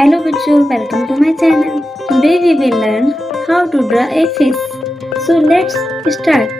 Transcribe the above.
Hello Bichu, welcome to my channel. Today we will learn how to draw a fish. So let's start.